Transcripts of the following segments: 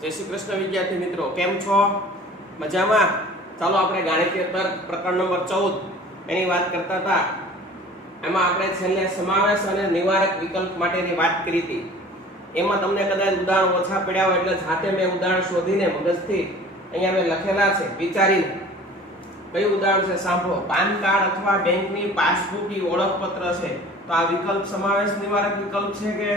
જય શ્રી કૃષ્ણ વિદ્યાર્થી મિત્રો, કેમ છો? મજામાં? ચાલો આપણે ગાણિતીય તર્ક પ્રકરણ નંબર 14 એની વાત કરતા હતા. એમાં આપણે છેલ્લે સમાવેશ અને નિવારક વિકલ્પ માટેની વાત કરી હતી. એમાં તમને કદાચ ઉદાહરણ ઓછા પડ્યા હોય એટલે જાતે મેં ઉદાહરણ શોધીને મગજથી અહીંયા મેં લખેલા છે, વિચારીને. કયું ઉદાહરણ છે સાંભળો. પાન કાર્ડ અથવા બેંકની પાસબુક ઈ ઓળખપત્ર છે, તો આ વિકલ્પ સમાવેશ નિવારક વિકલ્પ છે કે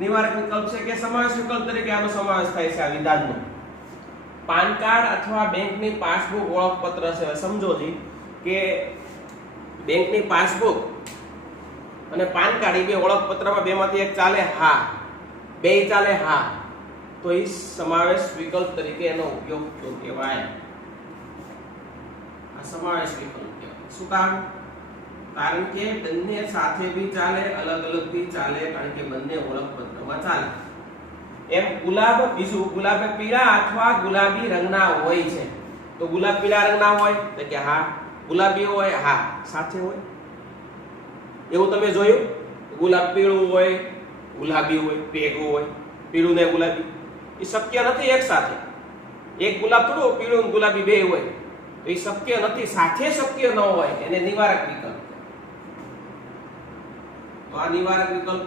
નિવારક વિકલ્પ છે કે સમાવેશ વિકલ્પ તરીકે આનો સમાવેશ થાય છે આ વિધાનનો. પાન કાર્ડ અથવા બેંકની પાસબુક ઓળખપત્ર છે. સમજો જી કે બેંકની પાસબુક અને પાન કાર્ડ એ બે ઓળખપત્રમાં બેમાંથી એક ચાલે? હા. બે ચાલે? હા. તો એ સમાવેશ વિકલ્પ તરીકે એનો ઉપયોગ કયો કહેવાય? આ સમાવેશ વિકલ્પ કહેવાય. શું કામ? કારણ કે બંને સાથે ભી ચાલે, અલગ અલગ ભી ચાલે, કારણ કે બંને ઓળખપત્રમાં ચાલે. એમ ગુલાબ, બીજું ગુલાબ પીળા અથવા ગુલાબી રંગના હોય છે, તો ગુલાબ પીળા રંગના હોય તો કે હા. ગુલાબી હોય? હા. સાથે હોય એવું તમે જોયું? ગુલાબ પીળું હોય, ગુલાબી હોય, ભેગું હોય, પીળું ને ગુલાબી. એ શક્ય નથી એક સાથે. એક ગુલાબ થોડું પીળું ને ગુલાબી બે હોય, તો એ શક્ય નથી. સાથે શક્ય ન હોય, એને નિવારક વિકલ્પ. તો આ નિવારક વિકલ્પ.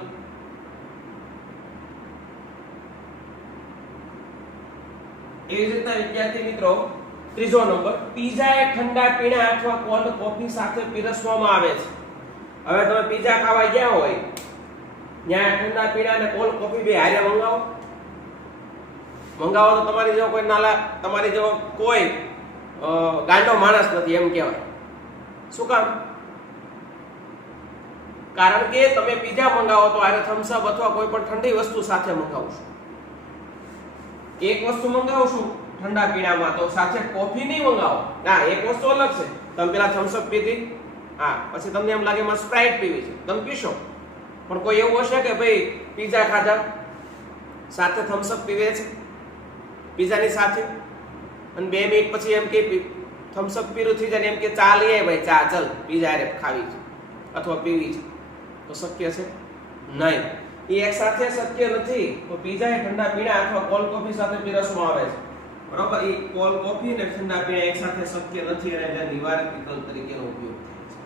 એવી રીતના વિદ્યાર્થી મિત્રો, ત્રીજો નંબર, પીઝા એ ઠંડા પીણા અથવા કોલ્ડ કોફી સાથે પીરસવામાં આવે છે. હવે તમે પીઝા ખાવા ગયા હોય, ત્યાં ઠંડા પીણા અને કોલ્ડ કોફી બે હારે મંગાવો તો તમારી જેવો કોઈ નાલા, તમારી જેવો કોઈ ગાંડો માણસ નથી એમ કહેવાય. શું કામ? કારણ કે તમે પીઝા મંગાવો તો આરે થમ્સ અપ અથવા કોઈ પણ ઠંડી વસ્તુ સાથે મંગાવશો. એક વસ્તુ મંગાવશું ઠંડા પીણામાં, તો સાથે કોફી નહીં મંગાવો. ના, એક વસ્તુ અલગ છે. તમે પેલા થમ્સ અપ પીધી, હા, પછી તમને એમ લાગે માં સ્પ્રાઇટ પીવી છે, તમે પીશો. પણ કોઈ એવું હશે કે ભાઈ પીઝા ખાધા સાથે થમ્સ અપ પીવે છે પીઝાની સાથે, અને 2 મિનિટ પછી એમ કે થમ્સ અપ પીરું થઈ જાય, એમ કે ચા લઈ આય ભાઈ, ચા ચલ, પીઝા હારે ખાવી છે અથવા પીવી છે, તો શક્ય છે નહીં. એ એક સાથે શક્ય નથી. તો પીઝા એ ઠંડા પીણા અથવા કોલ્ડ કોફી સાથે પીરસવામાં આવે છે, બરોબર. એ કોલ્ડ કોફી અને ઠંડા પીણા એક સાથે શક્ય નથી, અને એને નિવારક વિકલ્પ તરીકેનો ઉપયોગ થાય છે.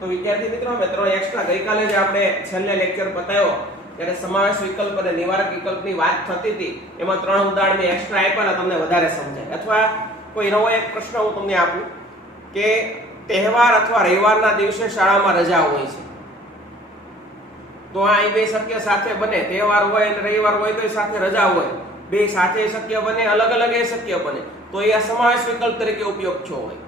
તો વિદ્યાર્થી મિત્રો, અમે 3 એક્સ્ટ્રા ગઈકાલે જે આપણે છેલ્લે લેક્ચર બતાવ્યો ત્યારે સમાવેશ વિકલ્પ અને નિવારક વિકલ્પની વાત થતી હતી, એમાં 3 ઉદાહરણ મેં એક્સ્ટ્રા આપ્યા, તમને વધારે સમજાય. અથવા કોઈ નવો એક પ્રશ્ન હું તમને આપું કે તહેવાર અથવા રવિવારના દિવસે શાળામાં રજા હોય છે, તો આ બે શક્ય સાથે બને. તહેવાર હોય અને રવિવાર હોય તો સાથે રજા હોય, બે સાથે શક્ય બને, અલગ અલગ એ શક્ય બને, તો એ સમાવેશ વિકલ્પ તરીકે ઉપયોગ થયો હોય.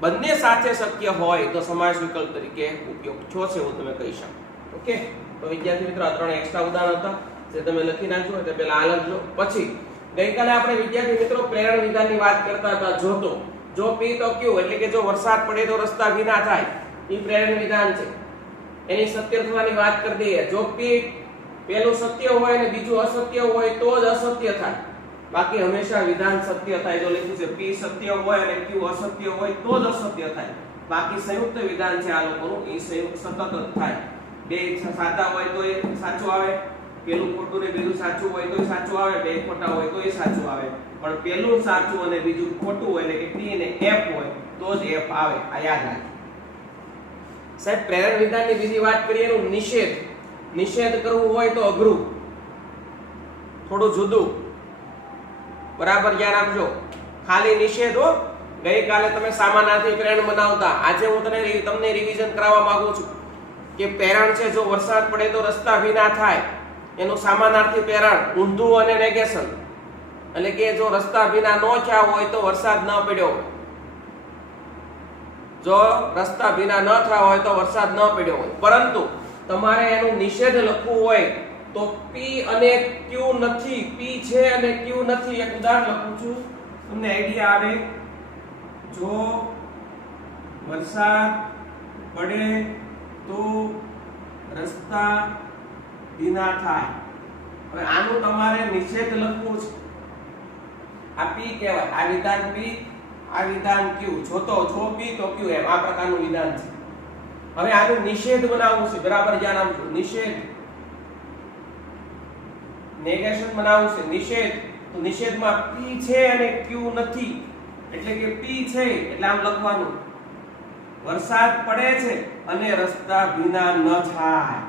બંને સાથે શક્ય હોય તો સમાવેશ વિકલ્પ તરીકે ઉપયોગ થયો છે એવું તમે કહી શકો. ઓકે, તો વિદ્યાર્થી મિત્રો, આ 3 એક્સ્ટ્રા ઉદાહરણ હતા જે તમે લખી નાખજો. એટલે પહેલા આ લખજો. પછી ગઈકાલે આપણે વિદ્યાર્થી મિત્રો પ્રેરણ વિધાનની વાત કરતા હતા. જો પી તો ક્યુ, એટલે કે જો વરસાદ પડે તો રસ્તા ભીના થાય, એ પ્રેરણ વિધાન છે. એની સત્ય થવાની વાત કરી દઈએ. જો પી પેલું સત્ય હોય અને બીજું અસત્ય હોય તો જ અસત્ય થાય, બાકી હંમેશા વિધાન સત્ય થાય. જો લખ્યું છે પી સત્ય હોય અને ક્યુ અસત્ય હોય તો જ અસત્ય થાય, બાકી સંયુક્ત વિધાન છે આ લોકોનું, એ સંયુક્ત સતત જ થાય. બે સાચા હોય તો એ સાચું આવે, પેલું ખોટું ને બીજું સાચું હોય તો એ સાચું આવે, બે ખોટા હોય તો એ સાચું આવે. પણ પેલું સાચું અને બીજું ખોટું હોય, એટલે કે ટી અને એફ હોય તો જ એફ આવે. આ યાદ રાખજો સાહેબ. પ્રેરણ વિધાનની બીજી વાત કરીએ, એનું નિષેધ કરવું હોય તો અઘરું, થોડું જુદું, બરાબર ધ્યાન આપજો. ખાલી નિષેધ હો. ગઈકાલે તમે સામાનાર્થી પ્રેરણ બનાવતા, આજે હું તમને રિવિઝન કરાવવા માંગુ છું કે પ્રેરણ છે, જો વરસાદ પડે તો રસ્તા ભીના થાય, એનું સામાનાર્થી પ્રેરણ ઊંધું અને નેગેશન, એટલે કે જો રસ્તા ભીના ન થયા હોય તો વરસાદ ન પડ્યો. જો રસ્તા ભીના ન થયા હોય તો વરસાદ ન પડ્યો હોય, પરંતુ તમારે એનું નિષેધ લખવું હોય તો પી અને ક્યુ નથી, પી છે અને ક્યુ નથી. એક ઉદાહરણ લખું છું, તમને આઈડિયા આવે. જો વરસાદ પડે તો રસ્તા ભીના થાય. હવે આનું તમારે નિષેધ લખવું છે. આ પી કહેવાય, આ વિધાન પી, આ વિધાન ક્યુ. જો પી તો ક્યુ, એમ આ પ્રકારનું વિધાન છે. હવે આનું નિષેધ બનાવવું છે, બરાબર ધ્યાન આપજો. નિષેધ, નેગેશન બનાવવું છે. નિષેધ, તો નિષેધમાં p છે અને q નથી, એટલે કે p છે એટલે આમ લખવાનું વરસાદ પડે છે અને રસ્તા ભીના ન થાય.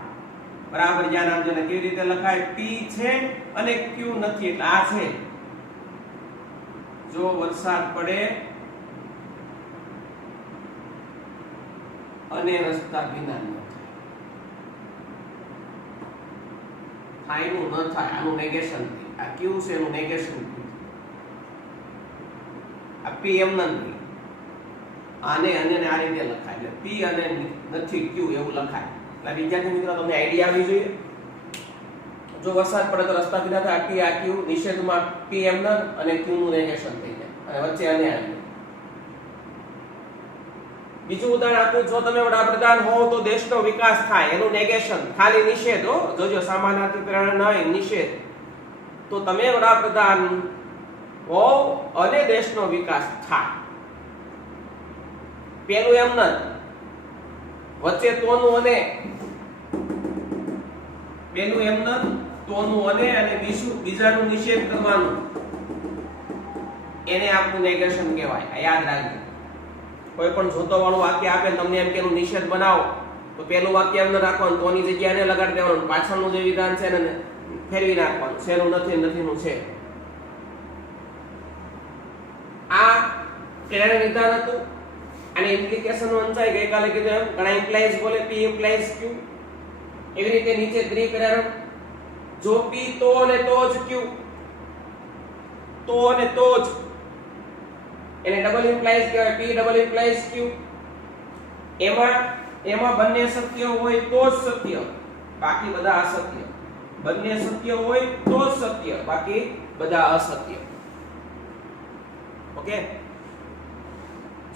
બરાબર ધ્યાન આપજો. ને કેવી રીતે લખાય? p છે અને q નથી, એટલે આ છે જો વરસાદ પડે અને રસ્તા ભીના ન થાય, નું ન થાય, આનું નેગેશન. આ q છે એનું નેગેશન. આ p એમ નથી, આને અને આ રીતે લખાય, એટલે p અને નથી q એવું લખાય. એટલે વિદ્યાર્થી મિત્રો તમને આઈડિયા આવી જોઈએ. જો વરસાદ પડે તો રસ્તા ભીના થાય, p આ q, નિષેધમાં p એમ ન અને q નું નેગેશન થઈ જાય અને વચ્ચે અને આવી. બીજું ઉદાહરણ આપું. જો તમે વડાપ્રધાન હો તો દેશનો વિકાસ થાય, એનું નેગેશન. ખાલી નિષેધ હો, જોજો સમાનાર્થી પ્રેરણા નહીં, નિષેધ. તો તમે વડાપ્રધાન હો અને દેશનો વિકાસ થાય, પેલું એમ ન, વચ્ચે તોનું અને, પેલું એમ ન, તોનું અને બીજાનું નિષેધ કરવાનું, એને આપણું નેગેશન કહેવાય. આ યાદ રાખજો. કોઈ પણ જોતો વાળું વાક્ય આપે તમને એમ કે નિષેધ બનાવો, તો પેલું વાક્ય એમ ન રાખવાનું, તોની જગ્યાએ એને લગાડી દેવાનું, પાછળનું જે વિધાન છે એને ફેરવી નાખવાનું, શેનું નથી નથીનું છે. આ પ્રેરણા વિધાન હતું. અને ઇમ્પ્લિકેશન વંચાય ગઈકાલે કીધું એમ, ઘણા ઇમ્પ્લાઇઝ બોલે p ઇમ્પ્લાઇઝ q. એવી રીતે નીચે દ્વિપ્રેરક, જો p તો અને તો જ q, તો અને તો જ, એને ડબલ ઇમ્પ્લાઇઝ કહેવાય, p ડબલ ઇમ્પ્લાઇઝ q. એમાં બંને સત્ય હોય તો જ સત્ય, બાકી બધા અસત્ય. બંને સત્ય હોય તો જ સત્ય, બાકી બધા અસત્ય. ઓકે.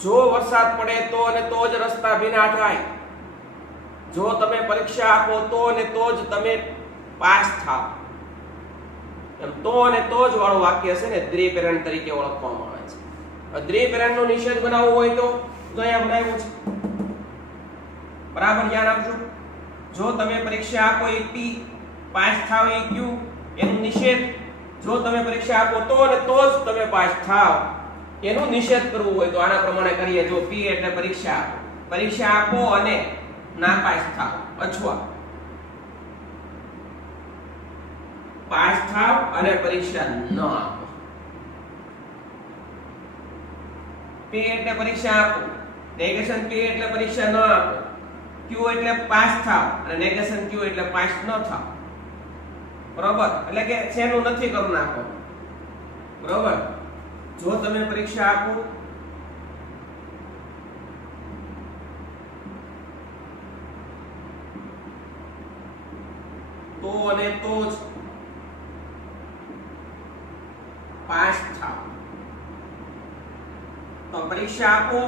જો વરસાદ પડે તો અને તો જ રસ્તા ભીના થાય, જો તમે પરીક્ષા આપો તો અને તો જ તમે પાસ થાવ. એમ તો અને તો જ વાળું વાક્ય છે ને દ્વિપ્રેરણ તરીકે ઓળખવામાં આવે છે. દ્વિપ્રેરણનો નિષેધ બનાવવો હોય તો જો અહીંયા બનાવ્યું છે, બરાબર ધ્યાન આપજો. જો તમે પરીક્ષા આપો એ p, પાસ થાવ એ q, એનું નિષેધ. જો તમે પરીક્ષા આપો તો અને તો જ તમે પાસ થાવ, એનું નિષેધ કરવું હોય તો આના પ્રમાણે કરીએ. જો p એટલે પરીક્ષા આપો, પરીક્ષા આપો અને નાપાસ થાવ, અથવા પાસ થાવ અને પરીક્ષા ન આપો. p એટલે પરીક્ષા આપો, નેગેશન p એટલે પરીક્ષા ન આપો, q એટલે પાસ થાવ અને નેગેશન q એટલે પાસ ન થાવ. બરોબર? એટલે કે શેનું નથી કરી નાખો. બરોબર? જો તમે પરીક્ષા આપો તો અને તો જ પાસ થાવ, તો પરીક્ષા આપો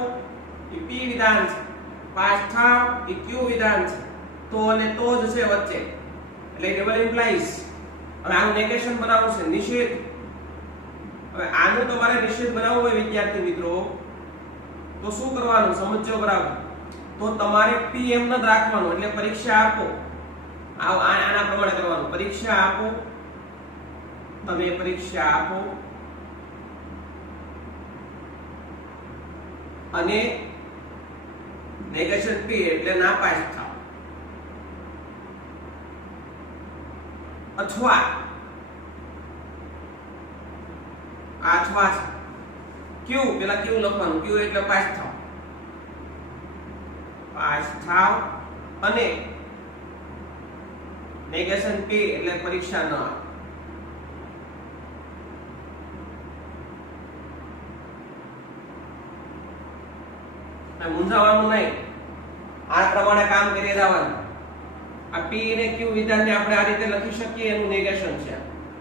એ p વિધાન છે, પાસ થાવ એ q વિધાન છે, તો અને તો જ છે વચ્ચે, એટલે ડબલ ઇમ્પ્લાઇઝ. હવે આનું નેગેશન બનાવવું છે, નિષેધ. હવે આનું તમારે નિષેધ બનાવવું હોય વિદ્યાર્થી મિત્રો, તો શું કરવાનું સમજો બરાબર. તો તમારે p એમ ન રાખવાનું, એટલે પરીક્ષા આપો આના પ્રમાણે કરવાનું. પરીક્ષા આપો, તમે પરીક્ષા આપો અને નેગેશન p એટલે નાપાસ થાવ, અથવા અથવા q, પેલા q લખવાનું, q એટલે પાસ થાવ, પાસ થાવ અને નેગેશન p એટલે પરીક્ષા ન આપો. મૂંઝાવાનું નહીં, આ પ્રમાણે કામ કરી રહેવાનું. આ p અને q વિધાનને આપણે આ રીતે લખી શકીએ, એનું નેગેશન છે.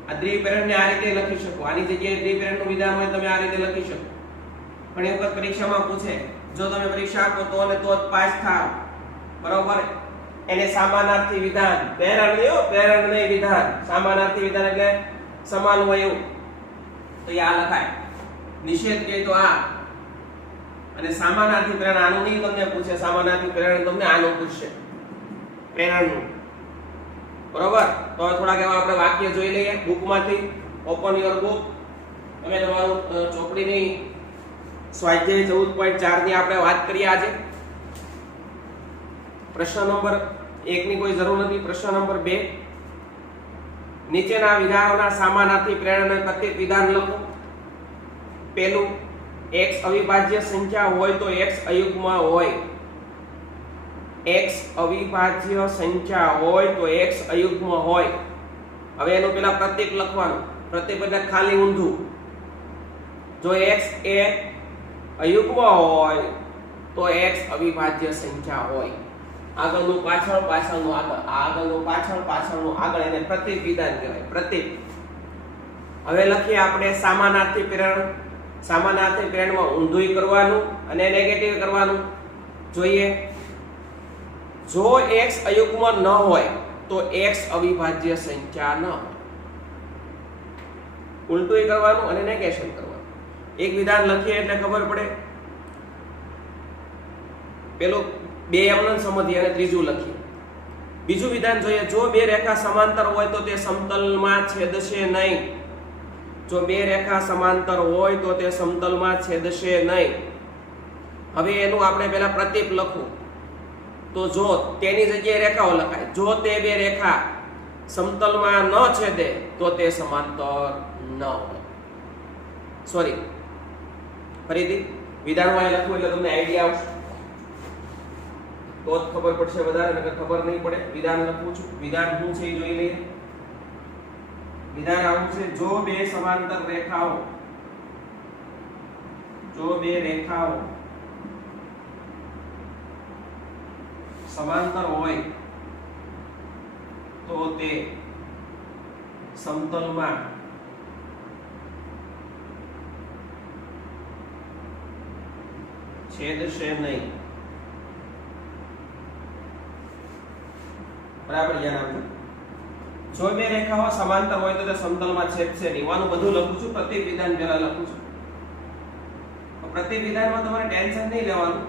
આ દ્વિપ્રેરણને આ રીતે લખી શકો, આની જગ્યાએ દ્વિપ્રેરણનું વિધાન હોય તમે આ રીતે લખી શકો. ઘણી વખત પરીક્ષામાં પૂછે, જો તમે પરીક્ષા આપો તો અને તો જ પાસ થાવ, બરોબર, એને સમાનાર્થી વિધાન, પ્રેરણ નહીં વિધાન. સમાનાર્થી વિધાન એટલે સમાન હોય એવું, તો આ લખાય. નિષેધ કહે તો આ, અને સામાનાર્થી પ્રેરણ આનું નહીં તમને પૂછે, સામાનાર્થી પ્રેરણ તમને આનું પૂછશે, પ્રેરણનું. બરોબર. તો હવે થોડાક એવા આપણે વાક્ય જોઈ લઈએ બુકમાંથી. Open your book. તમે તમારું ચોપડીની સ્વાધ્યાય 14.4 ની આપણે વાત કરીએ આજે. પ્રશ્ન નંબર 1 ની કોઈ જરૂર નથી. પ્રશ્ન નંબર 2, નીચેના વિધાનોના સામાનાર્થી પ્રેરણને પ્રત્યેક વિધાન લખો. પહેલું, x અવિભાજ્ય સંખ્યા હોય તો x અયુગ્મ હોય. x અવિભાજ્ય સંખ્યા હોય તો x અયુગ્મ હોય. હવે એનું પેલા પ્રતીક લખવાનું. પ્રતીક એટલે ખાલી ઊંધું. જો x એ અયુગ્મ હોય તો x અવિભાજ્ય સંખ્યા હોય. આગળનું પાછળ, પાછળનું આગળ, આગળનું પાછળ, પાછળનું આગળ, એને પ્રતીક વિધાન કહેવાય. પ્રતીક. હવે લખીએ આપણે સામાનાર્થી પ્રેરણ. સામાનાર્થી પ્રેરણમાં ઊંધું કરવાનું અને નેગેટિવ કરવાનું. જોઈએ. જો x અયુગ્મ ન હોય તો x અવિભાજ્ય સંખ્યા ન હોય. ઉલટું કરવાનું અને નેગેશન કરવાનું. એક વિધાન લખીએ એટલે ખબર પડે. પેલું બે એમનું સમજીએ અને ત્રીજું લખીએ. બીજું વિધાન જોઈએ. જો બે રેખા સમાંતર હોય તો તે સમતલમાં છેદશે નહીં. જો બે રેખા સમાંતર હોય તો તે સમતલમાં છેદશે નહીં. હવે એનું આપણે પહેલા પ્રતીક લખવું. તો જો તેની જગ્યાએ રેખાઓ લખાય. જો તે બે રેખા સમતલમાં ન છેદે તો તે સમાંતર ન હોય. સોરી, ફરીથી વિધાનમાં લખવું એટલે તમને આઈડિયા આવશે, તો જ ખબર પડશે વધારે, નકર ખબર નહીં પડે. વિધાન લખું છું. વિધાન શું છે એ જોઈ લઈએ. વિધાન આવું છે. જો બે સમાંતર રેખાઓ, જો બે રેખાઓ સમાંતર હોય તો તે સમતલમાં છેદશે નહીં. બરાબર ધ્યાન આપજો. જો બે રેખાઓ સમાંતર હોય તો તે સમતલમાં છેદશે નહીં. આનું બધું લખું છું. પ્રતિક વિધાન પહેલા લખું છું. પ્રતિક વિધાનમાં તમારે ટેન્શન નહીં લેવાનું.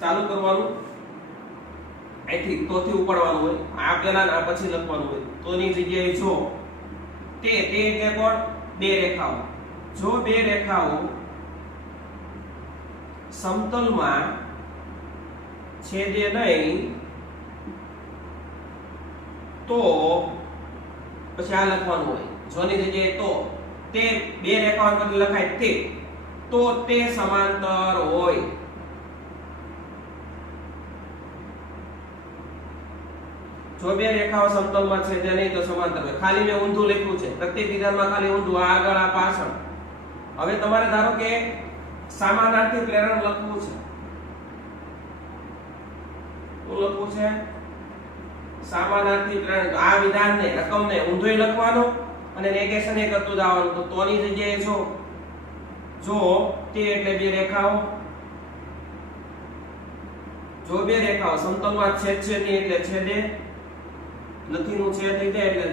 ચાલુ કરવાનું. અહીંથી તો થી ઉપાડવાનું હોય. આ પહેલા આ પછી લખવાનું હોય. તો ની જગ્યાએ જો તે એટલે કોણ? બે રેખાઓ. જો બે રેખાઓ સમતલમાં છેદે નહીં તો પછી આ લખવાનું હોય. જોની જગ્યાએ તો તે બે રેખાઓ બદલે લખાય તે, તો તે સમાંતર હોય. જો બે રેખાઓ સમતલમાં છેદે નહીં તો સમાંતર હોય. ખાલી મેં ઊંધું લખ્યું છે. પ્રત્યેક વિધાનમાં ખાલી ઊંધું, આગળ આ પાછળ. હવે તમારે ધારો કે સામાનાર્થી પ્રેરણ લખવું છે. શું લખવું છે? સામાનાર્થી પ્રેરણ. આ વિધાનને, રકમને ઊંધું લખવાનું અને નેગેશન એ કરતું જવાનું. તો તોની જગ્યાએ જો તે એટલે બે રેખાઓ, જો બે રેખાઓ સમતલમાં છેદશે નહીં એટલે છેદે નથી નું છેદ થઈ જાય એટલે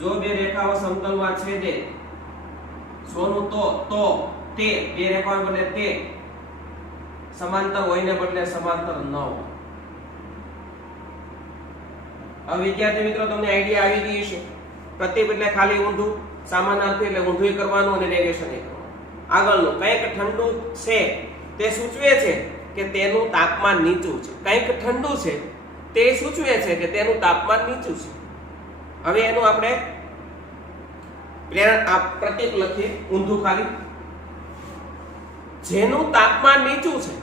જો બે રેખાઓ સમતલમાં છેદે, સોનું તો તે બે રેખાઓ બદલે તે સમાંતર હોય ને બદલે સમાંતર ન હોય. હવે વિદ્યાર્થી મિત્રો તમને આઈડિયા આવી ગઈ છે. પ્રતિક એટલે ખાલી ઊંધું, સામાનાર્થી એટલે ઊંધું કરવાનું અને નેગેશન એ કરવાનું. આગળનું કંઈક ઠંડુ છે તે સૂચવે છે કે તેનું તાપમાન નીચું છે. કંઈક ઠંડુ છે તે સૂચવે છે કે તેનું તાપમાન નીચું છે. હવે એનું આપણે પ્રેરણ આ પ્રતીક લખીએ ઊંધું ખાલી. જેનું તાપમાન નીચું છે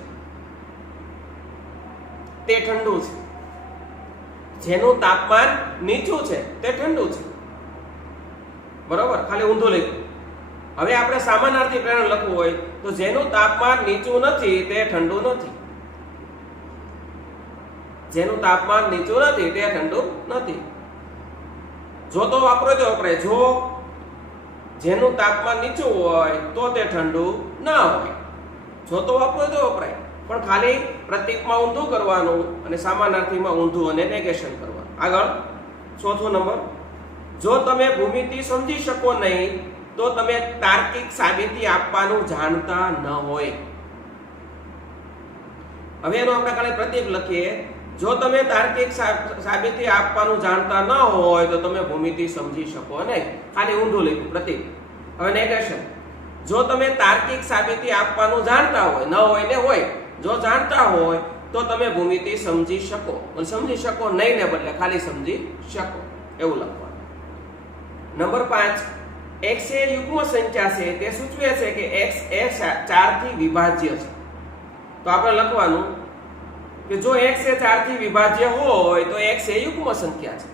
તે ઠંડુ છે. જેનું તાપમાન નીચું છે તે ઠંડુ છે. બરોબર, ખાલી ઊંધું લખ્યું. હવે આપણે સામાનાર્થી પ્રેરણ લખવું હોય તો જેનું તાપમાન નીચું નથી તે ઠંડુ નથી. જેનું તાપમાન નીચું નથી તે ઠંડુ નથી. જો તો વાપરો તો વપરાય. જો જેનું તાપમાન નીચું હોય તો તે ઠંડુ ના હોય. જો તો વાપરો તો વપરાય. પણ ખાલી પ્રતીકમાં ઊંધું કરવાનું અને સામાનાર્થીમાં ઊંધું અને નેગેશન કરવાનું. આગળ ચોથો નંબર. જો તમે ભૂમિતિ સમજી શકો નહીં તો તમે તાર્કિક સાબિતી આપવાનું જાણતા ન હોય. હવે એનો આપણે કાલે પ્રતીક લખીએ. જો તમે તાર્કિક સાબિતી આપવાનું જાણતા ન હોય તો તમે ભૂમિતિ સમજી શકો નહીં. ખાલી ઊંધું લખ્યું પ્રતીક. હવે નેગેશન. જો તમે તાર્કિક સાબિતી આપવાનું જાણતા હોય, ન હોય ને હોય, જો જાણતા હોય તો તમે ભૂમિતિ સમજી શકો. સમજી શકો નહીં ને બદલે ખાલી સમજી શકો એવું લખવાનું. નંબર 5, x એ યુગ્મ સંખ્યા છે તે સૂચવે છે કે x એ 4 થી વિભાજ્ય છે. તો આપણે લખવાનું કે જો x એ 4 થી વિભાજ્ય હોય તો x એ યુગ્મ સંખ્યા છે.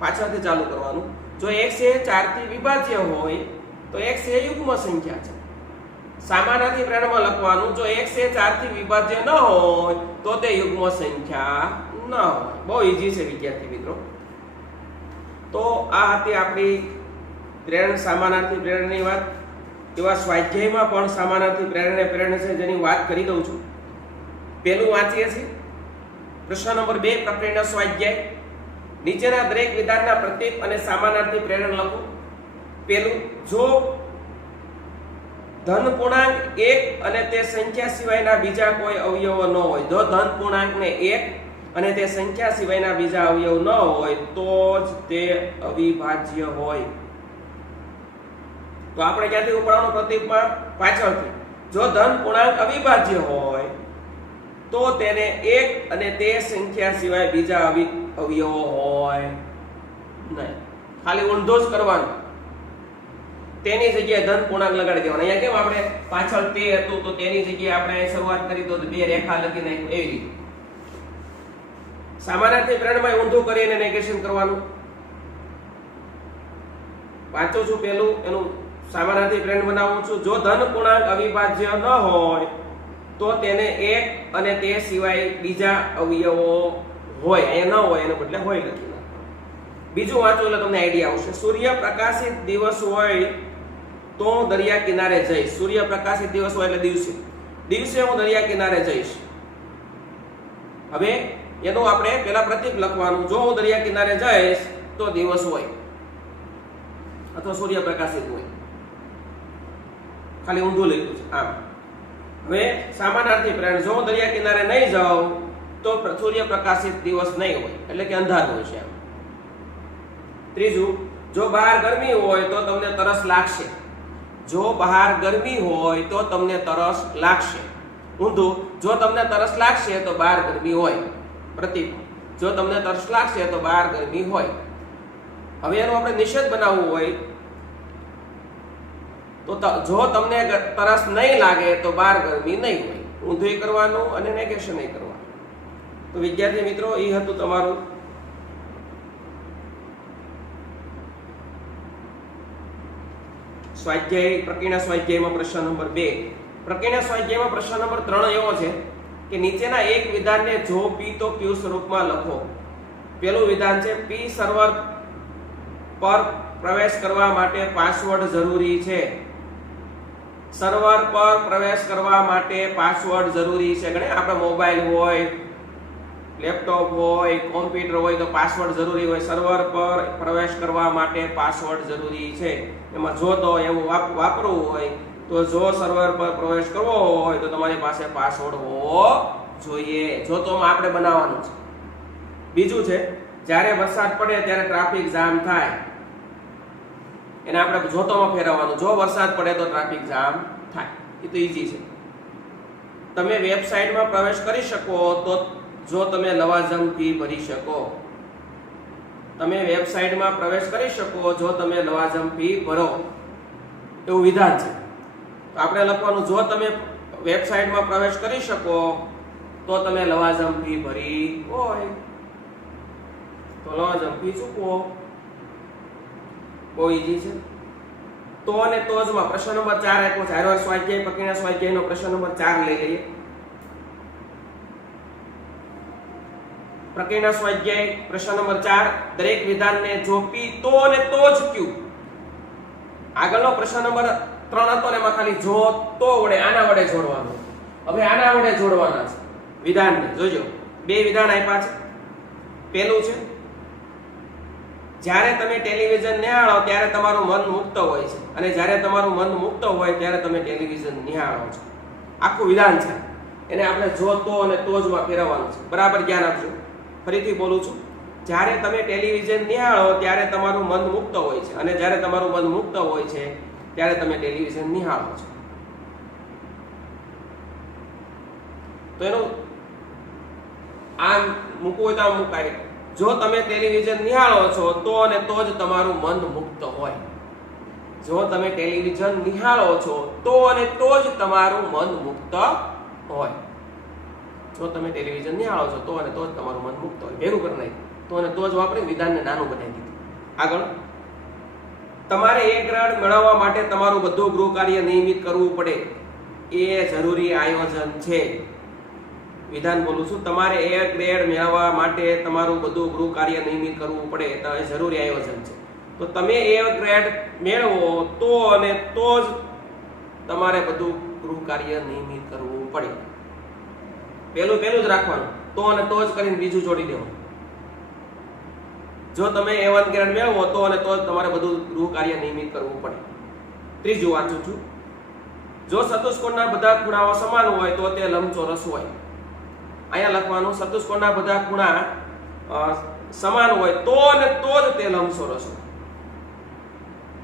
પાછળથી ચાલુ કરવાનું. જો x એ 4 થી વિભાજ્ય હોય તો x એ યુગ્મ સંખ્યા છે. સામાનાર્થી પ્રેરણમાં લખવાનું જો x એ 4 થી વિભાજ્ય ન હોય તો તે યુગ્મ સંખ્યા ન હોય. બહુ ઈઝી છે વિદ્યાર્થી મિત્રો. તો આ હતી આપણી પ્રેરણ સામાનાર્થી પ્રેરણની વાત. એવા સ્વાધ્યાયમાં પણ સામાનાર્થી પ્રેરણ છે જેની વાત કરી દઉં છું. પહેલું વાંચીએ છીએ પ્રશ્ન નંબર 2 પ્રક્રિયાનો સ્વાધ્યાય. નીચેના દરેક વિધાનના પ્રતીક અને સામાનાર્થી પ્રેરણ લખો. પહેલું, જો ધન પૂર્ણાંક 1 અને તે સંખ્યા સિવાયના બીજા કોઈ અવયવો ન હોય, જો ધન પૂર્ણાંકને 1 અને તે સંખ્યા સિવાયના બીજા અવયવ ન હોય તો જ તે અવિભાજ્ય હોય. તો આપણે ક્યાંથી ઉપરાણું પ્રતીકમાં પાછળથી. જો ધન પૂર્ણાંક અવિભાજ્ય હોય તો તેને 1 અને તે સંખ્યા સિવાય બીજા અવયવો હોય નહીં. ખાલી ઊંધો જ કરવાનું. તેની જગ્યાએ ધન પૂર્ણાંક લગાડી દેવાનો. અહીંયા કેમ આપણે પાછળ તે હતું તો તેની જગ્યાએ આપણે શરૂઆત કરી તો 2 રેખા લખી નાખી એવી રીતે. સામાનાર્થી પ્રેરણમાં ઊંધું કરીને નેગેશન કરવાનું. વાંચું છું પેલું એનું સામાનાર્થી પ્રેરણ બનાવું છું. જો ધન પૂર્ણાંક અવિભાજ્ય ન હોય તો તેને 1 અને તે સિવાય બીજા અવયવો હોય. અહીંયા ન હોય એને બદલે હોય લખી નાખવાનું. બીજું વાંચો એટલે તમને આઈડિયા આવશે. સૂર્ય પ્રકાશિત દિવસ હોય તો હું દરિયા કિનારે જઈશ. સૂર્ય પ્રકાશિત દિવસ હોય એટલે દિવસે હું દરિયા કિનારે જઈશ. હવે એનું આપણે પેલા પ્રતીક લખવાનું. જો હું દરિયા કિનારે જઈશ તો દિવસ હોય અથવા સૂર્ય પ્રકાશિત હોય. ખાલી ઊંધું લખ્યું છે આમ. હવે સામાનાર્થી પ્રેરણ. જો હું દરિયા કિનારે નહીં જાઉં તો સૂર્ય પ્રકાશિત દિવસ નહીં હોય એટલે કે અંધારું હોય છે. ત્રીજું, જો બહાર ગરમી હોય તો તમને તરસ લાગશે. જો બહાર ગરમી હોય તો તમને તરસ લાગશે. ઊંધું, જો તમને તરસ લાગશે તો બહાર ગરમી હોય. પ્રતીક, જો તમને તરસ લાગશે તો બહાર ગરમી હોય. હવે એનો આપણે નિષેધ બનાવવું હોય તો જો તમને તરસ નહીં લાગે તો બહાર ગરમી નહીં હોય. ઊંધું કરવાનું અને નેગેશન કરવાનું. તો વિદ્યાર્થી મિત્રો એ હતું તમારું સ્વાધ્યાય. પ્રક્રિયા સ્વાધ્યાયમાં પ્રશ્ન નંબર 2. પ્રક્રિયા સ્વાધ્યાયમાં પ્રશ્ન નંબર 3 એવો છે કે નીચેના એક વિધાનને જો p તો q સ્વરૂપમાં લખો. પહેલું વિધાન છે p સર્વર પર પ્રવેશ કરવા માટે પાસવર્ડ જરૂરી છે. સર્વર પર પ્રવેશ કરવા માટે પાસવર્ડ જરૂરી છે. ગણે આપણે મોબાઈલ હોય, લેપટોપ હોય, કોમ્પ્યુટર હોય તો પાસવર્ડ જરૂરી હોય. સર્વર પર પ્રવેશ કરવા માટે પાસવર્ડ જરૂરી છે. એમાં જો તો એવું વાપરવું હોય તો જો સર્વર પર પ્રવેશ કરવો હોય તો તમારી પાસે પાસવર્ડ હોવો જોઈએ. જો તો આપણે બનાવવાનું છે. બીજું છે જ્યારે વરસાદ પડે ત્યારે ટ્રાફિક જામ થાય. એને આપણે જોતોમાં ફેરવવાનું. જો વરસાદ પડે તો ટ્રાફિક જામ થાય. એ તો ઈઝી છે. તમે વેબસાઇટમાં પ્રવેશ કરી શકો તો જો તમે લવાજમ ફી ભરી શકો. તમે વેબસાઇટમાં પ્રવેશ કરી શકો જો તમે લવાજમ ફી ભરો. એવું વિધાન છે. તો આપણે લખવાનું જો તમે વેબસાઇટમાં પ્રવેશ કરી શકો તો તમે લવાજમ ફી ભરી હોય તો લવાજમ ફી ચૂકવો. બહુ ઈઝી છે. તો અને તોજમાં પ્રશ્ન નંબર 4 આપ્યો છે. હારવાર સ્વાધ્યાય પ્રક્રિયા સ્વાધ્યાયનો પ્રશ્ન નંબર 4 લઈ લઈએ. પ્રક્રિયા સ્વાધ્યાય પ્રશ્ન નંબર 4. દરેક વિધાનને જો p તો અને તો જ q. આગળનો પ્રશ્ન નંબર 3 હતો ને એમાં ખાલી જો તો વડે આના વડે જોડવાનું. હવે આના વડે જોડવાના છે વિધાનને. જોજો બે વિધાન આપ્યા છે. પહેલું છે જ્યારે તમે ટેલિવિઝન નિહાળો ત્યારે તમારું મન મુક્ત હોય છે, અને જ્યારે તમારું મન મુક્ત હોય ત્યારે તમે ટેલિવિઝન નિહાળો છો. આખું વિધાન છે, એને આપણે જો તો અને તો જમાં ફેરવવાનું છે. બરાબર ધ્યાન આપજો. ફરીથી બોલું છું, જ્યારે તમે ટેલિવિઝન નિહાળો ત્યારે તમારું મન મુક્ત હોય છે, અને જ્યારે તમારું મન મુક્ત હોય છે ત્યારે તમે ટેલિવિઝન નિહાળો છો. તો એનું આ મૂકવું હોય તો આ મુકાય. જો તમે ટેલિવિઝન નિહાળો છો તો અને તો જ તમારું મન મુક્ત હોય. જો તમે ટેલિવિઝન નિહાળો છો તો અને તો જ તમારું મન મુક્ત હોય. જો તમે ટેલિવિઝન નિહાળો છો તો અને તો જ તમારું મન મુક્ત હોય. ભેગું કરી નાખ્યું. તો અને તો જ વાપરી વિધાનને નાનું બનાવી દીધું. આગળ, તમારે એ ગ્રેડ મેળવવા માટે તમારું બધું ગૃહ કાર્ય નિયમિત કરવું પડે એ જરૂરી આયોજન છે. વિધાન બોલું છું, તમારે એ ગ્રેડ મેળવવા માટે તમારું બધું ગૃહ કાર્ય નિયમિત કરવું પડે એ જરૂરી આયોજન છે. તો તમે એ ગ્રેડ મેળવો તો અને તો જ તમારે બધું ગૃહ કાર્ય નિયમિત કરવું પડે. પહેલું જ રાખવાનું, તો અને તો જ કરીને બીજું જોડી દેવાનું. જો તમે A1 ગ્રેડ મેળવો તો અને તો જ તમારે બધું ગૃહ કાર્ય નિયમિત કરવું પડે. ત્રીજું વાંચું છું, જો ચતુષ્કોણના બધા ખૂણાઓ સમાન હોય તો તે લંબચોરસ હોય. અહીંયા લખવાનું, ચતુષ્કોણના બધા ખૂણા સમાન હોય તો અને તો જ તે લંબચોરસ હોય.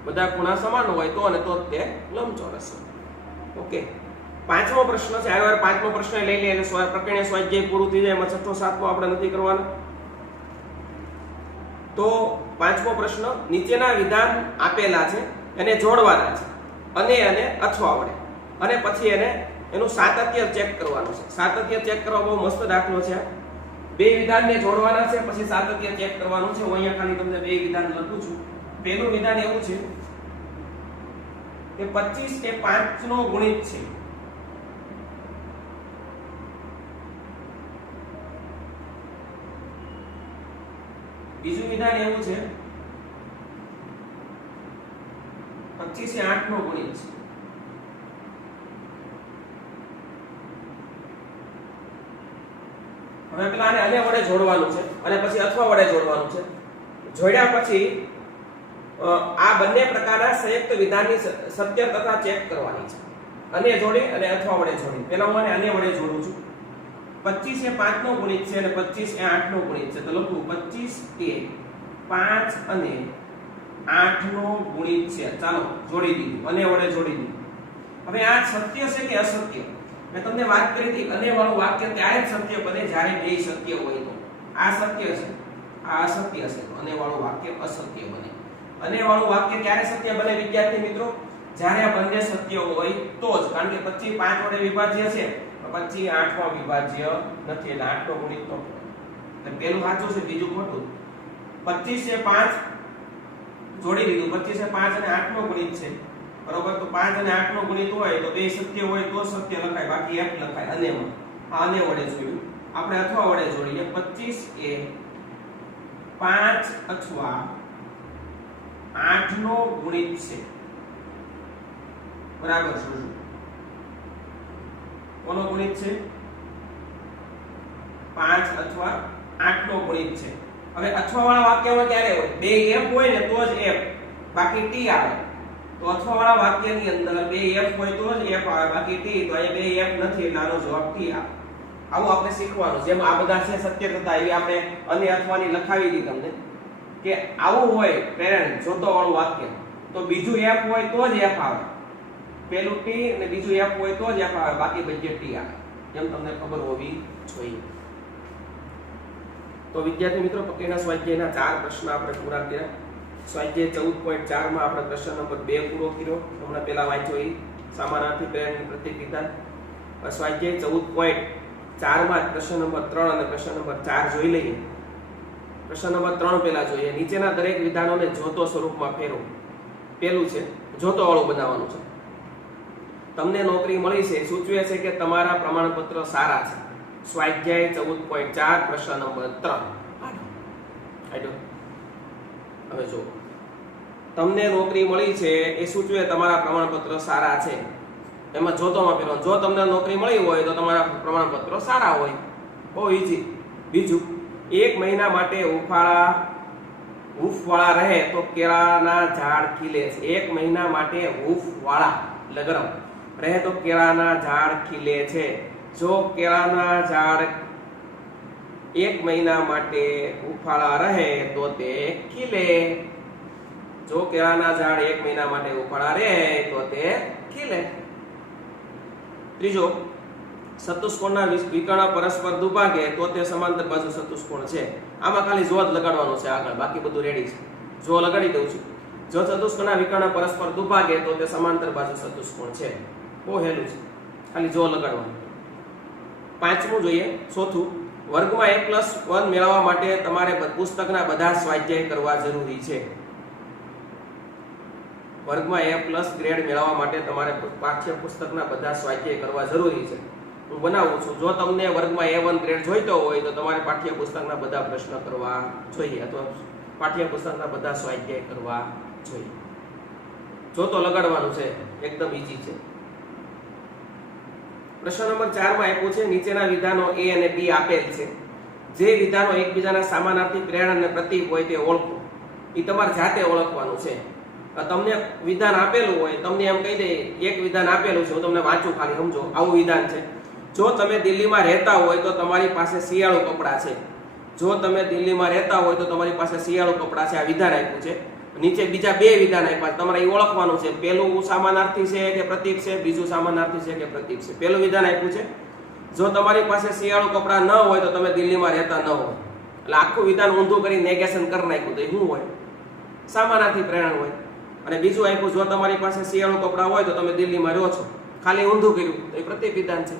બધા ખૂણા સમાન હોય તો અને તો જ તે લંબચોરસ હોય. ઓકે, પાંચમો પ્રશ્ન છે. આ પાંચમો પ્રશ્ન લઈ લઈએ એટલે પ્રકરણીય સ્વાધ્યાય પૂરું થઈ જાય. એમાં છઠ્ઠો સાતમો આપણે નથી કરવાનો. તો પાંચમો પ્રશ્ન, નીચેના વિધાન આપેલા છે એને જોડવાના છે અને અથવા વડે, અને પછી એનું સાતત્ય ચેક કરવાનું છે. સાતત્ય ચેક કરવા બહુ મસ્ત દાખલો છે. બે વિધાનને જોડવાના છે, પછી સાતત્ય ચેક કરવાનું છે. હું અહીંયા ખાલી તમને બે વિધાન લખું છું. પહેલું વિધાન એવું છે કે 25 એ 5 નો ગુણિત છે. બીજું વિધાન એવું છે 25 એ 8 નો ગુણિત છે. હવે પેલા આને વડે જોડવાનું છે અને પછી અથવા વડે જોડવાનું છે. જોડ્યા પછી આ બંને પ્રકારના સંયુક્ત વિધાનની સત્ય તથા ચેક કરવાની છે. અને જોડી અને અથવા વડે જોડી. પહેલા હું આને વડે જોડું છું. 25 એ 5 નો ગુણિત છે અને 25 એ 8 નો ગુણિત છે. તો લખું 25 એ 5 અને 8 નો ગુણિત છે. ચાલો જોડી દીધું, અને વડે જોડી દીધું. હવે આ સત્ય છે કે અસત્ય? મેં તમને વાત કરી હતી, અને વાળું વાક્ય ત્યારે જ સત્ય બને જ્યારે બે સત્ય હોય. તો આ સત્ય છે, આ અસત્ય છે, તો અને વાળું વાક્ય અસત્ય બને. અને વાળું વાક્ય ક્યારે સત્ય બને વિદ્યાર્થી મિત્રો? જ્યારે આ બંને સત્ય હોય તો જ. કારણ કે 25 5 વડે વિભાજ્ય છે, 25 8 માં વિભાજ્ય નથી, એટલે 8 નો ગુણિત તો એટલે પેલું સાચું છે, બીજું ખોટું. 25 એ 5 જોડી દીધું. 25 એ 5 અને 8 નો ગુણિત છે, બરોબર. તો 5 અને 8 નો ગુણિત હોય તો બે સત્ય હોય તો સત્ય લખાય, બાકી એક લખાય. અનેમાં આ અને વડે જોડ્યું. આપણે અથવા વડે જોડીએ. 25 એ 5 અથવા 8 નો ગુણિત છે, બરાબર. શું કોનો ગુણિત છે? 5 અથવા 8 નો ગુણિત છે. હવે અથવા વાળા વાક્યમાં ક્યારે હોય? બે f હોય ને તો જ f, બાકી t આવે. તો અથવા વાળા વાક્યની અંદર બે f હોય તો જ f આવે, બાકી t. તો અહીંયા બે f નથી એટલે આનો જવાબ t આવે. આવું આપણે શીખવાનું. જેમ આ બધા છે સત્ય તથા, એવી આપણે અને અથવાની લખાવી દી તમને કે આવું હોય પેરેન્ટ જોતો વાળું વાક્ય તો બીજું f હોય તો જ f આવે. પેલું t અને બીજું f હોય તો જ f આવે, બાકી બધે t આવે. જેમ તમને ખબર હોવી જોઈએ. તો વિદ્યાર્થી મિત્રો, પ્રકરણના સ્વાધ્યાયના 4 પ્રશ્ન આપણે પૂરા કર્યા. સ્વાધ્યાય 14.4 માં આપણે પ્રશ્ન નંબર 2 પૂરો કર્યો. હમણાં પહેલા વાંચ્યો એ સમાનાર્થી પ્રેરણા પ્રતીક વિધાન. સ્વાધ્યાય 14.4 માં પ્રશ્ન નંબર 3 અને પ્રશ્ન નંબર 4 જોઈ લઈએ. પ્રશ્ન નંબર 3 પહેલા જોઈએ. નીચેના દરેક વિધાનોને જોતો સ્વરૂપમાં ફેરવો. પહેલું છે જોતો વાળું બનાવવાનું છે. તમને નોકરી મળી છે સૂચવે છે કે તમારા પ્રમાણપત્ર સારા છે. સ્વાધ્યાય 14.4 પ્રશ્ન નંબર 3. હવે જો તમને નોકરી મળી છે એ સૂચવે તમારા પ્રમાણપત્ર સારા છે. એમાં જોતોમાં પેલો, જો તમને નોકરી મળી હોય તો તમારા પ્રમાણપત્રો સારા હોય. બહુ ઈઝી. બીજું, 1 મહિના માટે હૂંફવાળા રહે તો કેળાના ઝાડ ખીલે છે. 1 મહિના માટે હૂંફવાળા એટલે ગરમ રહે તો કેળાના ઝાડ ખીલે છે. જો કેળાના ઝાડ 1 મહિના માટે હૂંફાળા રહે તો તે ખીલે. જો કેળાના ઝાડ 1 મહિના માટે હૂંફાળા રહે તો તે ખીલે. ત્રીજો, ચતુષ્કોણના વિકર્ણ પરસ્પર દુભાગે તો તે સમાંતર બાજુ ચતુષ્કોણ છે. આમાં ખાલી જો જ લગાડવાનો છે આગળ, બાકી બધું રેડી છે. જો લગાડી દઉં છું. જો ચતુષ્કોણના વિકર્ણ પરસ્પર દુભાગે તો તે સમાંતર બાજુ ચતુષ્કોણ છે. બહુ હેલું છે, ખાલી જો લગાડવાનું. પાંચમું જોઈએ, ચોથું, વર્ગમાં 1+1 મેળવવા માટે તમારે પુસ્તકના બધા સ્વાધ્યાય કરવા જરૂરી છે. વર્ગમાં A+ ગ્રેડ મેળવવા માટે તમારે પાઠ્યપુસ્તકના બધા સ્વાધ્યાય કરવા જરૂરી છે. હું બનાવું છું. જો તમને વર્ગમાં A1 ગ્રેડ જોઈતો હોય તો તમારે પાઠ્યપુસ્તકના બધા પ્રશ્ન કરવા જોઈએ અથવા પાઠ્યપુસ્તકના બધા સ્વાધ્યાય કરવા જોઈએ. જો તો લગાડવાનું છે, એકદમ ઈઝી છે. પ્રશ્ન નંબર 4 માં આપ્યું છે, નીચેના વિધાનો A અને B આપેલ છે. જે વિધાનો એકબીજાના સમાનાર્થી પ્રેરણ અને પ્રતીક હોય તે ઓળખો. એ તમારે જાતે ઓળખવાનું છે. તમને વિધાન આપેલું હોય, તમને એમ કહી દે એક વિધાન આપેલું છે, હું તમને વાંચું ખાલી સમજો. આવું વિધાન છે, જો તમે દિલ્હીમાં રહેતા હોય તો તમારી પાસે શિયાળુ કપડાં છે. જો તમે દિલ્હીમાં રહેતા હોય તો તમારી પાસે શિયાળુ કપડાં છે. આ વિધાન આપ્યું છે. નીચે બીજા 2 વિધાન આપ્યા, તમારે એ ઓળખવાનું છે. પહેલું સમાનાર્થી છે કે પ્રતીક છે, બીજું સમાનાર્થી છે કે પ્રતીક છે. પહેલું વિધાન આપ્યું છે, જો તમારી પાસે શિયાળુ કપડાં ન હોય તો તમે દિલ્હીમાં રહેતા ન હોય. એટલે આખું વિધાન ઊંધું કરી નેગેશન કરી નાખ્યું. તો એ શું હોય? સમાનાર્થી પ્રેરણ હોય. અને બીજું આપ્યું, જો તમારી પાસે શિયાળુ કપડાં હોય તો તમે દિલ્હીમાં રહો છો. ખાલી ઊંધું કર્યું. એ પ્રતીક વિધાન છે.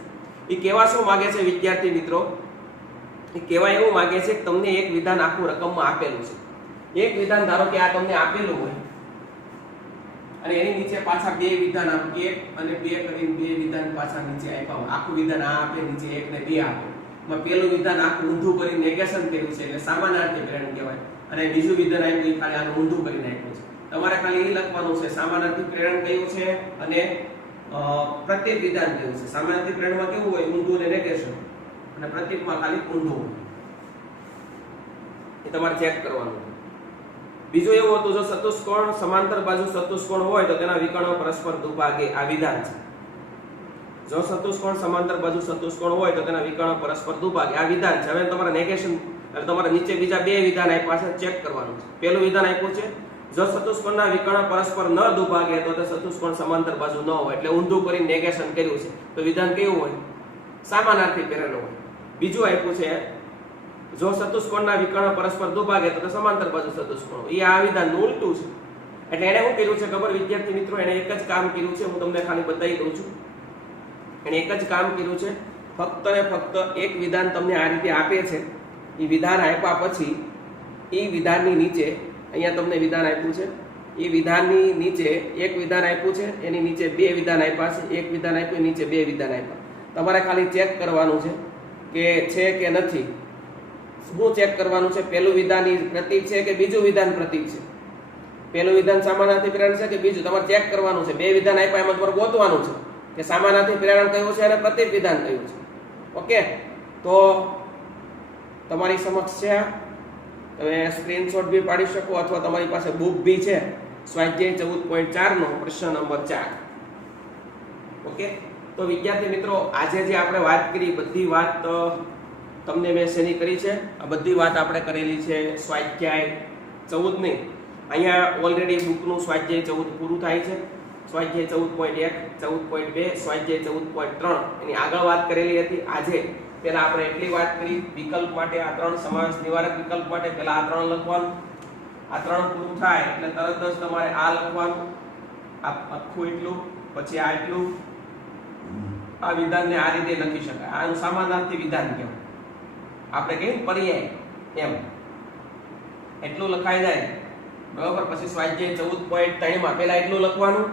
એ કહેવા શું માંગે છે વિદ્યાર્થી મિત્રો? એ કહેવા એવું માંગે છે કે તમને એક વિધાન આખું રકમમાં આપેલું છે. એક વિધાન ધારો કે આ તમને આપેલું હોય અને એની નીચે પાછા 2 વિધાન આપે, 1 અને 2 કરીને 2 વિધાન પાછા નીચે આપ્યા હોય. આખું વિધાન આ આપે, નીચે 1 ને 2 આપે. એમાં પહેલું વિધાન આખું ઊંધું કરી નેગેશન કર્યું છે એટલે સમાનાર્થી પ્રેરણ કહેવાય. અને બીજું વિધાન આપ્યું ખાલી આનું ઊંધું કરી નાખ્યું છે. તમારે ખાલી એ લખવાનું છે સમાનાર્થી પ્રેરણ કયું છે અને પ્રતીક વિધાન કયું છે. સમાનાર્થી પ્રેરણમાં કેવું હોય? ઊંધું અને નેગેશન. અને પ્રતીકમાં ખાલી ઊંધું. એ તમારે ચેક કરવાનું. બીજું એવું હતું, જો ચતુષ્કોણ સમાંતર બાજુ ચતુષ્કોણ હોય તો તેના વિકર્ણો પરસ્પર દુભાગે. આ વિધાન છે. જો ચતુષ્કોણ સમાંતર બાજુ ચતુષ્કોણ હોય તો તેના વિકર્ણો પરસ્પર દુભાગે. આ વિધાન છે. હવે તમારે નેગેશન એટલે તમારે નીચે બીજા 2 વિધાન આપ્યા છે, ચેક કરવાનું છે. પહેલું વિધાન આપ્યું છે, જો ચતુષ્કોણના વિકર્ણ પરસ્પર ન દુભાગે તો તે ચતુષ્કોણ સમાંતર બાજુ ન હોય. એટલે ઊંધું કરી નેગેશન કર્યું છે. તો વિધાન કેવું હોય? સમાનાર્થી પ્રેરણ હોય. બીજું આપ્યું છે, જો ચતુષ્કોણના વિકર્ણ પરસ્પર દુભાગે તો તે સમાંતર બાજુ ચતુષ્કોણ. એ આ વિધાનનું ઉલટું છે. એટલે એને શું કર્યું છે ખબર વિદ્યાર્થી મિત્રો? એને એક જ કામ કર્યું છે. હું તમને ખાલી બતાવી દઉં છું. એને એક જ કામ કર્યું છે. ફક્ત ને ફક્ત એક વિધાન તમને આ રીતે આપે છે. એ વિધાન આપ્યા પછી એ વિધાનની નીચે અહીંયા તમને વિધાન આપ્યું છે. એ વિધાનની નીચે એક વિધાન આપ્યું છે, એની નીચે 2 વિધાન આપ્યા છે. એક વિધાન આપ્યું, નીચે 2 વિધાન આપ્યા. તમારે ખાલી ચેક કરવાનું છે કે નથી. શું ચેક કરવાનું છે? પહેલું વિધાન પ્રતીક છે કે બીજું વિધાન પ્રતીક છે? પહેલું વિધાન સમાનાર્થી પ્રેરણ છે કે બીજું? તમારે ચેક કરવાનું છે. 2 વિધાન આપ્યા, એમાં તમારે ગોતવાનું છે કે સમાનાર્થી પ્રેરણ કયું છે અને પ્રતીક વિધાન કયું છે. ઓકે, તો તમારી સમક્ષ છે. તમે સ્ક્રીનશોટ બી પાડી શકો અથવા તમારી પાસે બુક બી છે. સ્વાધ્યાય 14.4 નો પ્રશ્ન નંબર 4. ઓકે, તો વિદ્યાર્થી મિત્રો આજે જે આપણે વાત કરી બધી વાત તમને મેં શેની કરી છે? આ બધી વાત આપણે કરેલી છે સ્વાધ્યાય 14 ની. અહીંયા ઓલરેડી બુકનું સ્વાધ્યાય 14 પૂરું થાય છે. સ્વાધ્યાય 14.1, 14.2, સ્વાધ્યાય 14.3 એની આગળ વાત કરેલી હતી. આજે પહેલા આપણે એટલી વાત કરી વિકલ્પ માટે આ 3 સમાવેશ નિવારક વિકલ્પ માટે પહેલા આ 3 લખવાનું. આ 3 પૂરું થાય એટલે તરત જ તમારે આ લખવાનું. આ આખું એટલું, પછી આ એટલું. આ વિધાનને આ રીતે લખી શકાય. આનું સમાનાર્થી વિધાન કહેવાય. આપણે કહીએ પર્યાય એમ. એટલું લખાઈ જાય બરાબર. પછી સ્વાધ્યાય 14.3 માં પહેલા એટલું લખવાનું.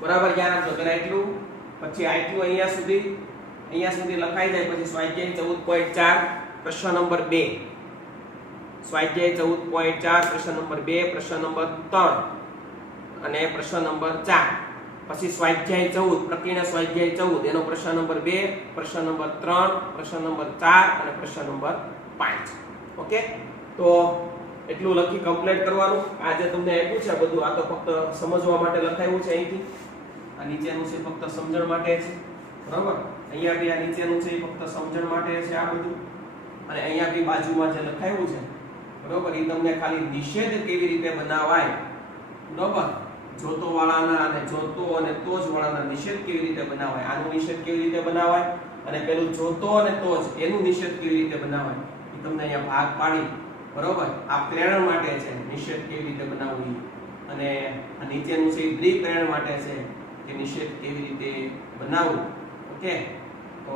બરાબર, યાદ રાખજો. પહેલા એટલું, પછી આ એટલું અહીંયા સુધી લખાઈ જાય. પછી સ્વાધ્યાય 14.4 પ્રશ્ન નંબર 2. સ્વાધ્યાય 14.4 પ્રશ્ન નંબર 2, પ્રશ્ન નંબર 3 અને પ્રશ્ન નંબર 4. પછી સ્વાધ્યાય 14 પ્રકીર્ણ સ્વાધ્યાય 14 એનો પ્રશ્ન નંબર 2, પ્રશ્ન નંબર 3, પ્રશ્ન નંબર 4 અને પ્રશ્ન નંબર 5. ઓકે, તો એટલું લખી કમ્પ્લીટ કરવાનું. આ જે તમને આપ્યું છે બધું આ તો ફક્ત સમજવા માટે લખાયું છે અહીંથી. આ નીચેનું છે ફક્ત સમજણ માટે છે, બરાબર. અહીંયા બી આ નીચેનું છે એ ફક્ત સમજણ માટે છે આ બધું. અને અહીંયા બી બાજુમાં જે લખાયું છે, બરાબર, એ તમને ખાલી નિષેધ કેવી રીતે બનાવાય, બરાબર, જોતો વાળાના અને જોતો અને તોજ વાળાના નિષેધ કેવી રીતે બનાવાય, આનું નિષેધ કેવી રીતે બનાવાય અને પેલું જોતો અને તોજ એનું નિષેધ કેવી રીતે બનાવાય એ તમને અહીંયા ભાગ પાડી, બરાબર. આ પ્રેરણ માટે છે નિષેધ કેવી રીતે બનાવવું, અને આ નીચેનું છે એ દ્વિપ્રેરણ માટે છે કે નિષેધ કેવી રીતે બનાવવું. ઓકે, તો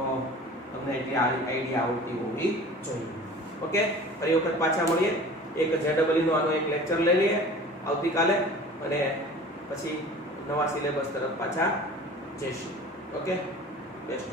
તમને એટલી આઈડિયા આવતી હોવી જોઈએ. ઓકે, ફરી વખત પાછા મળીએ. એક JEE નો આનો એક લેક્ચર લઈ લઈએ આવતીકાલે અને પછી નવા સિલેબસ તરફ પાછા જઈશું. Okay, best.